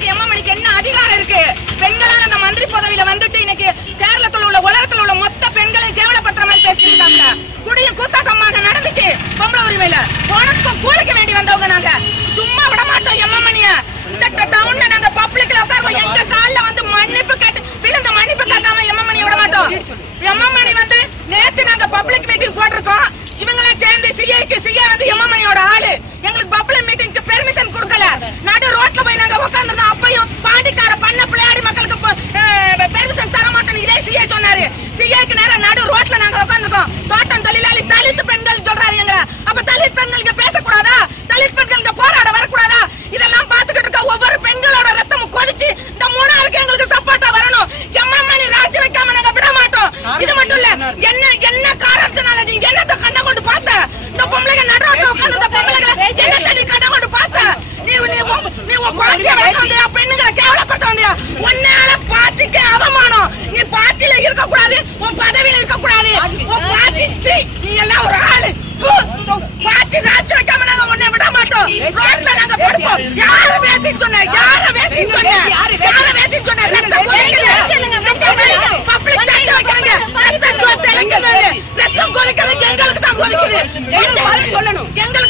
பேசுறதுக்கு எம்எம்எனுக்கு என்ன அதிகாரம் இருக்கு? பெண்களான அந்த மந்திரி பதவியில வந்துட்டு இன்னைக்கு கேரளத்துல உள்ள உலகத்துல உள்ள மொத்த பெண்களையும் கேவலப்படுத்துற மாதிரி பேசிட்டு குடியும் கூத்தாட்டமாக நடந்துச்சு. பொம்பளை உரிமையில போனதுக்கும் கூலிக்க வேண்டி வந்தவங்க நாங்க. சும்மா விட மாட்டோம் எம்எம்எனிய. இந்த டவுன்ல நாங்க பப்ளிக்ல உட்காருவோம். எங்க கால்ல வந்து மன்னிப்பு கேட்டு விழுந்த மன்னிப்பு கேட்காம எம்எம்எனிய விட மாட்டோம். எம்எம்எனி வந்து நேத்து நாங்க பப்ளிக் மீட்டிங் போட்டிருக்கோம். இவங்களே சேர்ந்து சிஏ வந்து எம்எம்எனியோட ஆளு. எங்களுக்கு பப்ளிக் மீட்டிங்க்கு பெர்மிஷன் கொடுக்கல. நடு ரோட்ல போய் நாங்க உட்கார்ந்துருந்தோம். அப்பயும் பாண்டிக்கார பண்ண பிள்ளையாடி மக்களுக்கு பெர்மிஷன் தர மாட்டோம் இதே சிஏ சொன்னாரு. சிஏக்கு நேரம் நடு ரோட்ல நாங்க உட்கார்ந்துருக்கோம். தோட்டம் தொழிலாளி தலித் பெண்கள் சொல்றாரு எங்க. அப்ப தலித் பெண்களுக்கு பேசக்கூடாதா? தலித் பெண்களுக்கு போராட வரக்கூடாதா? இதெல்லாம் பாத்துக்கிட்டு இருக்க ஒவ்வொரு பெண்களோட ரத்தமும் கொதிச்சு இந்த மூணாருக்கு எங்களுக்கு சப்போர்ட்டா வரணும். எம்எம்எனி ராஜி வைக்காம நாங்க விட மாட்டோம். இது மட்டும் இல்ல, என்ன காரணத்தினால நீங்க என்னத்த கண்ணை கொண்டு பார்த்த? இந்த பொம்பளைங்க நடுரோட்ல உட்கார்ந்து பொம்பளைங்களை என்னத்த நீ கண்ணை கொண்டு பார்த்த? நீ பாட்டியை வளர்க்க வந்தியா? பெண்ணுங்களை கேவலப்படுத்த வந்தியா? உன்னால பாட்டிக்கு அவமானம். நீ பாட்டியில இருக்க கூடாது, உன் பதவியில இருக்க கூடாது. உன் பாட்டி நீ எல்லாம் ஒரு ஆளு. பாட்டி ராஜி வைக்காம நாங்க உன்னை விட மாட்டோம். ரோட்ல நாங்க படுப்போம். யார பேசி சொன்ன? யார பேசி சொன்ன? யார பேசி சொன்ன? ரத்தம் கொதிக்குது. பப்ளிக் சர்ச்சை வைக்காங்க. ரத்தம் கொதிக்குது. ரத்தம் கொதிக்குது. எங்களுக்கு தான் கொதிக்குது. சொல்லணும் எங்களுக்கு